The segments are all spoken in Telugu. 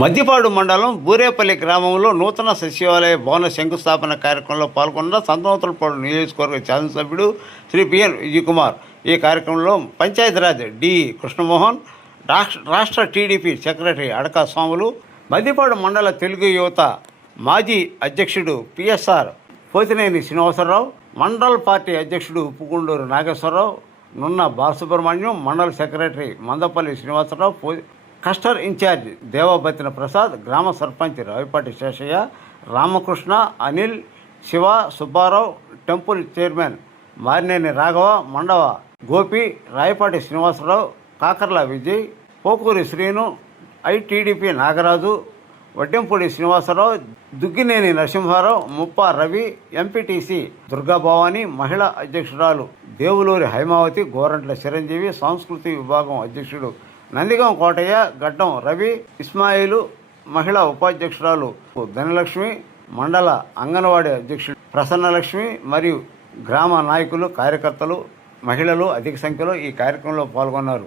మద్దిపాడు మండలం బూరేపల్లి గ్రామంలో నూతన సచివాలయ భవన శంకుస్థాపన కార్యక్రమంలో పాల్గొన్న సంతనోత్తరపాడు నియోజకవర్గ శాసనసభ్యుడు శ్రీ పిఎన్ విజయకుమార్. ఈ కార్యక్రమంలో పంచాయతీరాజ్ డి కృష్ణమోహన్ రాష్ట్ర రాష్ట్ర టీడీపీ సెక్రటరీ అడకా స్వాములు మద్దిపాడు మండల తెలుగు యువత మాజీ అధ్యక్షుడు పిఎస్ఆర్ పోతినేని శ్రీనివాసరావు మండల్ పార్టీ అధ్యక్షుడు ఉప్పుకుండూరు నాగేశ్వరరావు నున్న బాలసుబ్రహ్మణ్యం మండల సెక్రటరీ మందపల్లి శ్రీనివాసరావు పో కస్టర్ ఇన్ఛార్జ్ దేవబతిన ప్రసాద్ గ్రామ sarpanch Ravipati Seshaiah Ramakrishna Anil Siva Subbarao temple chairman Marineni Raghava Mandava Gopi Rayapati Srinivasarao Kakarla Vijay Pokuri Srinu ITDP Nagaraju Vaddempudi Srinivasarao Dugginen Narasimharao Muppa Ravi MPTC Durga Bhavani మహిళా అధ్యక్షురాలు దేవులూరి హైమావతి గోరంట్ల చిరంజీవి సాంస్కృతిక విభాగం అధ్యక్షుడు నందిగం కోటయ్య గడ్డం రవి ఇస్మాయిలు మహిళా ఉపాధ్యక్షురాలు ధనలక్ష్మి మండల అంగన్వాడీ అధ్యక్షుడు ప్రసన్నలక్ష్మి మరియు గ్రామ నాయకులు కార్యకర్తలు మహిళలు అధిక సంఖ్యలో ఈ కార్యక్రమంలో పాల్గొన్నారు.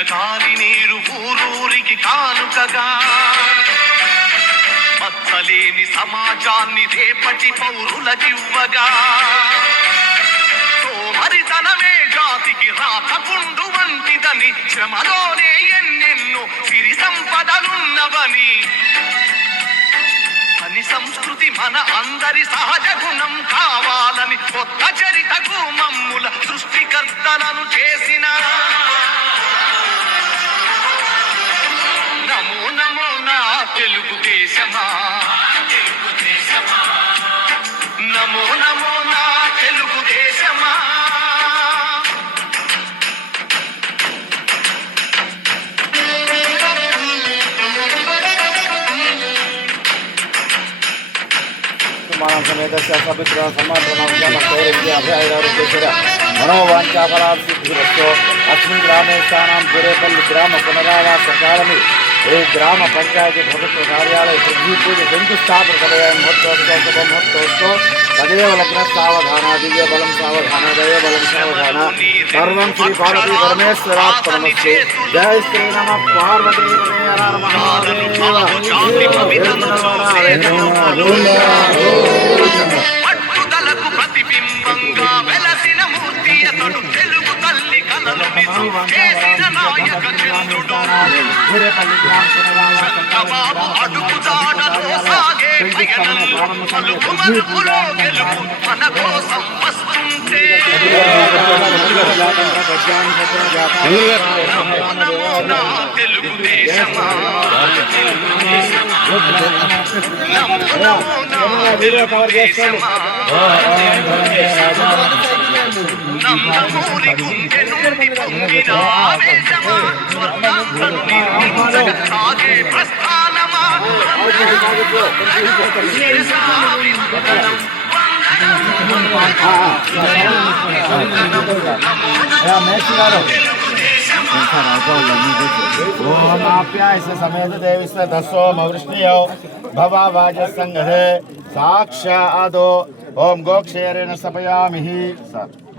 గాలి నీరు ఊరూరికి కానుకగా మచ్చలేని సమాజాన్ని రేపటి పౌరులకివ్వగా. సోమరితనమే జాతికి రాతకుండు వంటిదని శ్రమలోనే ఎన్నెన్నో సిరి సంపదలున్నవని. అని సంస్కృతి మన అందరి సహజ గుణం కావాలని కొత్త చరితకు మమ్ముల సృష్టికర్తలను చేసిన నా తెలుగు దేశమా నమో నమో నా తెలుగు దేశమా? మనం సమేత శాసనమిత్ర సమాధానం అభయారుద్దేశ్వర మనోవాంఛాఫలాలు సిద్ధిరస్తో అస్మిన్ గ్రామే స్థానం గురేపల్లి గ్రామ పునరావాస ఏ గ్రామ పంచాయతీ ప్రభుత్వ కార్యాలయ పృథ్వీ పూజ శంకుస్థాపన సమయ మహోత్సవ మహోత్సవ తదేవ లగ్న సావధాన దివ్య బలం సావధాన దైవ బలం సావధాన. సర్వం శ్రీ పార్వతీ పరమేశ్వరాత్మనమస్తు జయ శ్రీ నమ పార్వతీ పట్టుదలకు చంద్రబాబు అడుగుదాడలో సాగే పలుకు మలుపులో గెలుపు మన కోసం వస్తుంటే నమో నమో నా తెలుగుదేశమా నమో నమో నా తెలుగుదేశమా తెలుగుదేశమా గుండె నుండి పొంగిన ఆవేశమా స్వర్ణాంధ్రను నిర్మించగ సాగే ప్రస్థానమా దేశాభివందనం మేస్త్రి గారు ఓం ఆప్యాయస సమేత దేవిస్త దశోమ వృష్ణియో భవా వాజ సంగదే సాక్షాదో ఓం గోక్షేరేణ సపయామి సార్ మళ్ళీ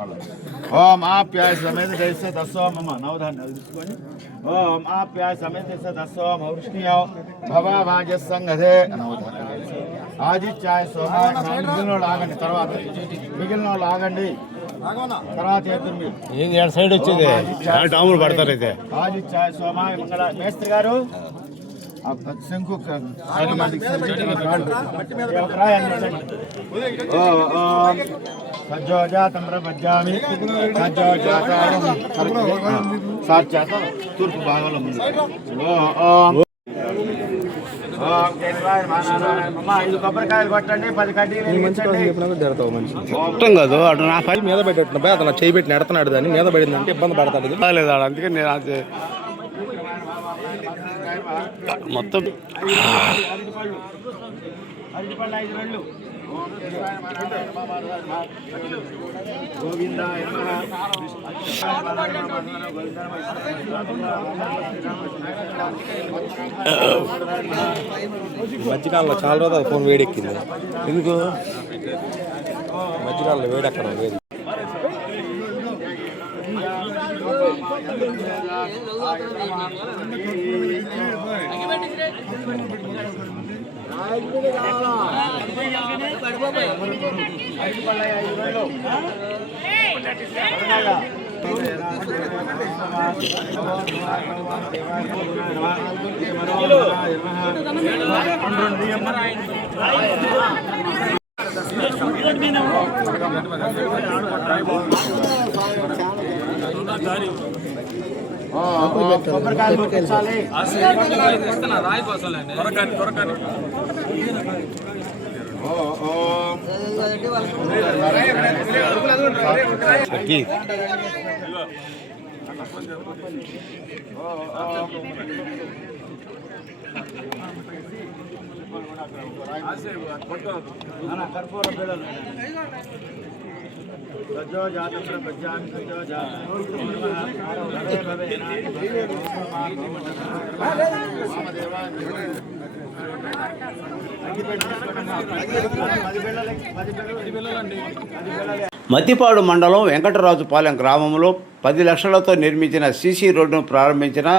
ఓం ఆప్యాయ సమేత దేవిస్త దశోమ నవధాన్య తీసుకొని ఓం ఆప్యాయ సమేత దేవిస్త దశోమ వృష్ణియో భవా వాజ సంగదే నవధాన్య ఆదిత్యాయ సోమ మిగిలిన వాళ్ళు ఆగండి. తర్వాత మిగిలిన వాళ్ళు ఆగండి తర్వాత చేద్దాం మీరు. ఏంది సైడ్ వచ్చేది? డాములు పడతారు అయితే? సోమాయ మంగళ మేస్త్రి గారు. ఆ శంకు సజ్జోజాతం ప్రపంచామి సజ్జోజాతం తూర్పు భాగంలో ఉంది మొత్తం కాదు అటు నా పై మీద పెట్టిన పోయి అతను చేయి పెట్టి నెడతాడు దాన్ని మీద పడిందంటే ఇబ్బంది పడతాడు. లేదు అందుకే నేను అది మొత్తం. అరటిపళ్ళు ఐదు రెళ్ళు ఓం గోవిందాయ మధ్యకాలంలో చాలా రోజులు ఫోన్ వేడెక్కింది. ఎందుకు? మధ్యకాలంలో వేడెక్కడ వేడి కొబ్బరికాయలు కర్పూర బిళ్ళలు. సజ్జో జాతం ప్రపంచామి సజ్జో జాతం. మతిపాడు మండలం వెంకటరాజుపాలెం గ్రామంలో పది లక్షలతో నిర్మించిన సీసీ రోడ్డును ప్రారంభించిన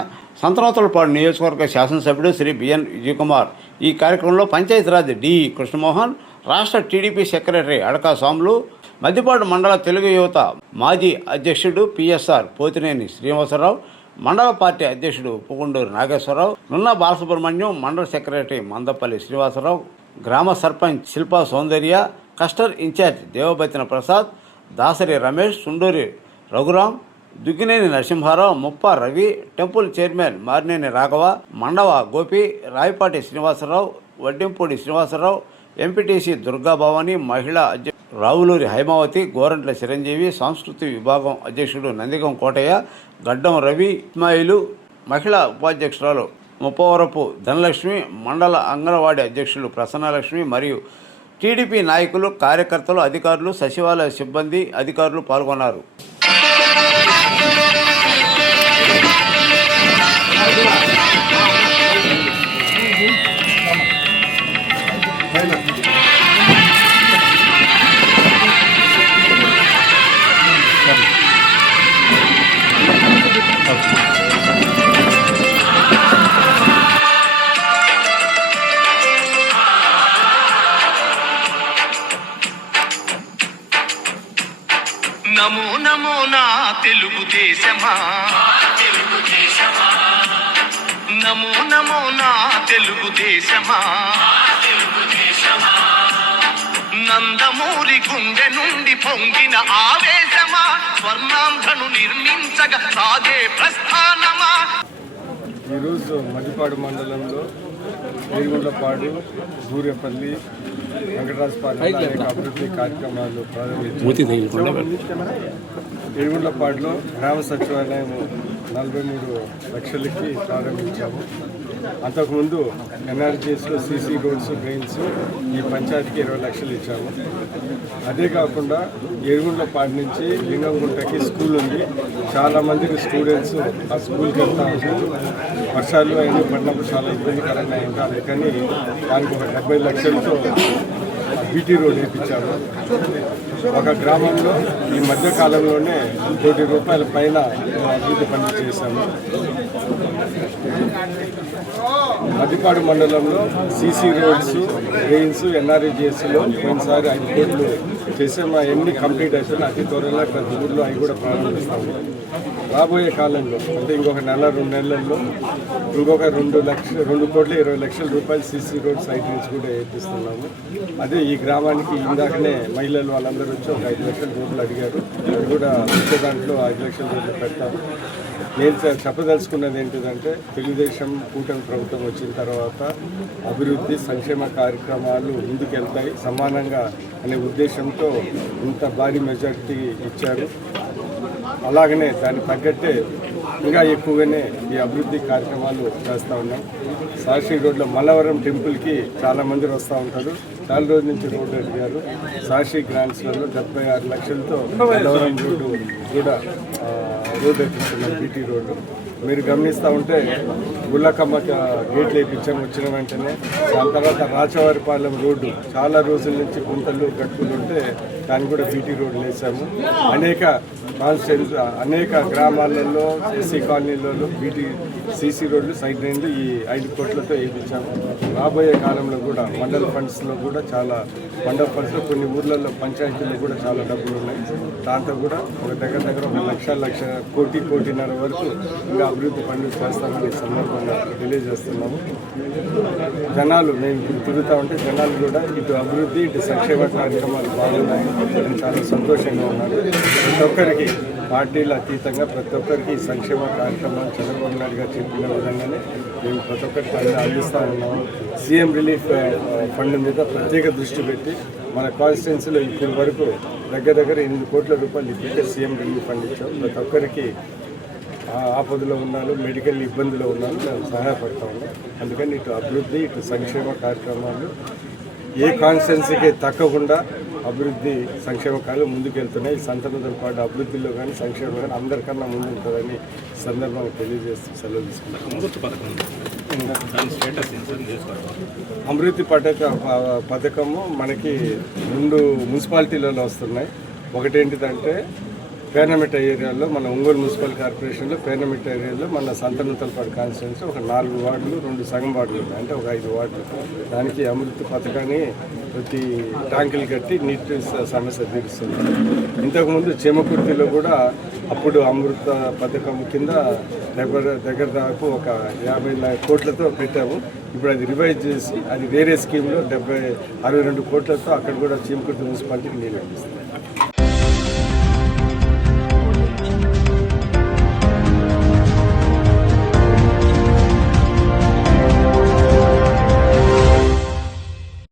సంతనోతలపాడు నియోజకవర్గ శాసనసభ్యుడు శ్రీ బిఎన్ విజయకుమార్. ఈ కార్యక్రమంలో పంచాయతీరాజ్ డి కృష్ణమోహన్ రాష్ట్ర టీడీపీ సెక్రటరీ అడకా సాములు మద్దిపాడు మండల తెలుగు యువత మాజీ అధ్యక్షుడు పిఎస్ఆర్ పోతినేని శ్రీనివాసరావు మండల పార్టీ అధ్యక్షుడు పుగుండూరు నాగేశ్వరరావు నున్న బాలసుబ్రహ్మణ్యం మండల సెక్రటరీ మందపల్లి శ్రీనివాసరావు గ్రామ sarpanch Shilpa Soundarya cluster incharge Devabathina Prasad Dasari Ramesh Sunduri Raghuram Dugginen Narasimharao Muppa Ravi temple chairman Marineni Raghava Mandava Gopi Rayapati Srinivasarao Vaddimpudi Srinivasarao MPTC Durgabhavani మహిళా అధ్యక్ష రావులూరి హైమావతి గోరంట్ల చిరంజీవి సాంస్కృతిక విభాగం అధ్యక్షుడు నందిగం కోటయ్య గడ్డం రవి ఇస్మాయిలు మహిళా ఉపాధ్యక్షురాలు ముప్పవరపు ధనలక్ష్మి మండల అంగన్వాడీ అధ్యక్షులు ప్రసన్నలక్ష్మి మరియు టీడీపీ నాయకులు కార్యకర్తలు అధికారులు సచివాలయ సిబ్బంది అధికారులు పాల్గొన్నారు. నమో నమో నమో నా తెలుగుదేశమా? నందమూరి గుండె నుండి పొంగిన ఆవేశమా? స్వర్ణాంధ్రను నిర్మించగా సాగే ప్రస్థానమా? ఈరోజు మధ్యపాడు మండలంలో ఏరుగుండ్లపాడు గూరెపల్లి వెంకటరాజపాలెంలో అనేక అభివృద్ధి కార్యక్రమాలు ప్రారంభించారు. ఏరుగుండ్లపాడులో గ్రామ సచివాలయం నలభై మూడు లక్షలకి ప్రారంభించాము. అంతకుముందు ఎన్ఆర్జీఎస్లో సీసీ రోడ్స్ డ్రైన్స్ ఈ పంచాయతీకి ఇరవై లక్షలు ఇచ్చాము. అదే కాకుండా ఏరుగుండ్లపాడు నుంచి లింగంగుంటకి స్కూల్ ఉంది. చాలామందికి స్టూడెంట్స్ ఆ స్కూల్కి వెళ్తా ఉంటారు వర్షాలు అయినా పడినప్పుడు చాలా ఇబ్బందికరంగా ఇంకా అందుకని దానికి ఒక డెబ్బై లక్షలతో బీటీ రోడ్ వేయించాము ఒక గ్రామంలో ఈ మధ్య కాలంలోనే కోటి రూపాయల పైన అభివృద్ధి పనులు చేశాము. మద్దిపాడు మండలంలో సీసీ రోడ్స్ డ్రైన్స్ ఎన్ఆర్ఈజిఎస్లో కొన్నిసారి ఐదు కోట్లు చేసే అవన్నీ కంప్లీట్ అయిపోయినా అతి త్వరలో ప్రతి ఊర్లో అవి కూడా ప్రారంభిస్తాము. రాబోయే కాలంలో అంటే ఇంకొక నెల రెండు నెలల్లో ఇంకొక రెండు లక్ష రెండు కోట్ల ఇరవై లక్షల రూపాయలు సీసీ రోడ్ సైకిల్స్ నుంచి కూడా వేపిస్తున్నాము. అదే ఈ గ్రామానికి ఇందాకనే మహిళలు వాళ్ళందరూ నుంచి ఒక ఐదు లక్షల రూపాయలు అడిగారు. అది కూడా వచ్చే దాంట్లో ఐదు లక్షల రూపాయలు పెడతాము నేను చెప్పదలుచుకున్నది ఏంటిదంటే తెలుగుదేశం కూటమి ప్రభుత్వం వచ్చిన తర్వాత అభివృద్ధి సంక్షేమ కార్యక్రమాలు ముందుకెళ్తాయి సమానంగా అనే ఉద్దేశంతో ఇంత భారీ మెజార్టీ ఇచ్చారు. అలాగనే దాన్ని తగ్గట్టే ఇంకా ఎక్కువగానే ఈ అభివృద్ధి కార్యక్రమాలు చేస్తూ ఉన్నాం. సాక్షి రోడ్లో మల్లవరం టెంపుల్కి చాలా మంది వస్తూ ఉంటారు. చాలా రోజుల నుంచి రోడ్డు అడిగారు సాక్షి గ్రాంట్స్లలో డెబ్బై ఆరు లక్షలతో మల్లవరం రోడ్డు కూడా రోడ్డు ఎక్కిస్తున్నారు బీటీ రోడ్డు. మీరు గమనిస్తూ ఉంటే గుళ్ళకమ్మ గేట్లు వేయించాం వచ్చిన వెంటనే. దాని తర్వాత రాచవారిపాలెం రోడ్డు చాలా రోజుల నుంచి గుంతలు గట్టులు ఉంటే దాన్ని కూడా బీటీ రోడ్డు వేసాము అనేక కాన్స్టెన్స్ అనేక గ్రామాలలో ఎస్సీ కాలనీలలో బీటీ సీసీ రోడ్లు సైడ్ నుండి ఈ ఐదు కోట్లతో వేయించాము రాబోయే కాలంలో కూడా మండల ఫండ్స్లో కూడా చాలా మండల ఫండ్స్లో కొన్ని ఊర్లలో పంచాయతీల్లో కూడా చాలా డబ్బులు ఉన్నాయి. దాంతో కూడా ఒక దగ్గర దగ్గర ఒక లక్ష లక్ష కోటి కోటిన్నర వరకు ఇంకా అభివృద్ధి పనులు చేస్తామని సందర్భంగా తెలియజేస్తున్నాము. జనాలు మేము తిరుగుతూ ఉంటే జనాలు కూడా ఇటు అభివృద్ధి ఇటు సంక్షేమ కార్యక్రమాలు బాగున్నాయి. నేను చాలా సంతోషంగా ఉన్నాను ప్రతి ఒక్కరికి పార్టీల అతీతంగా ప్రతి ఒక్కరికి సంక్షేమ కార్యక్రమాలు చంద్రబాబు నాయుడు గారు చెప్పిన విధంగానే మేము ప్రతి ఒక్కరికి అన్ని అందిస్తూ ఉన్నాము. సీఎం రిలీఫ్ ఫండ్ మీద ప్రత్యేక దృష్టి పెట్టి మన కాన్స్టిట్యున్సీలో ఇప్పటి వరకు దగ్గర దగ్గర ఎనిమిది కోట్ల రూపాయలు ఇప్పటికే సీఎం రిలీఫ్ ఫండ్ ఇచ్చాం. ప్రతి ఒక్కరికి ఆపదలో ఉన్నాను మెడికల్ ఇబ్బందులో ఉన్నాను మేము సహాయపడతా ఉన్నాం. అందుకని ఇటు అభివృద్ధి ఇటు సంక్షేమ కార్యక్రమాలు ఏ కాన్స్టెన్సీకి తక్కకుండా అభివృద్ధి సంక్షేమ కార్యాలు ముందుకెళ్తున్నాయి. సంతనోదల పాటు అభివృద్ధిలో కానీ సంక్షేమం కానీ అందరికన్నా ముందు ఉంటుందని సందర్భంగా తెలియజేస్తూ సెలవు తీసుకుంటాం అమృతి పథక పథకము మనకి రెండు మున్సిపాలిటీలలో వస్తున్నాయి. ఒకటి ఏంటిదంటే పేర్నమిట్ ఏరియాలో మన ఒంగోలు మున్సిపల్ కార్పొరేషన్లో పేర్నమిట్ ఏరియాలో మన సంతనూతలపాడు కాన్స్టిట్యున్సీ ఒక నాలుగు వార్డులు రెండు సగం వార్డులు అంటే ఒక ఐదు వార్డులు. దానికి అమృత్ పథకాన్ని ప్రతి ట్యాంకులు కట్టి నీటి సమస్య తీరుస్తుంది. ఇంతకుముందు చీమకుర్తిలో కూడా అప్పుడు అమృత పథకం కింద దగ్గర దగ్గర దాకా ఒక యాభై కోట్లతో పెట్టాము. ఇప్పుడు అది రివైజ్ చేసి అది వేరే స్కీమ్లో డెబ్బై అరవై రెండు కోట్లతో అక్కడ కూడా చీమకుర్తి మున్సిపాలిటీకి నీళ్ళు అందిస్తుంది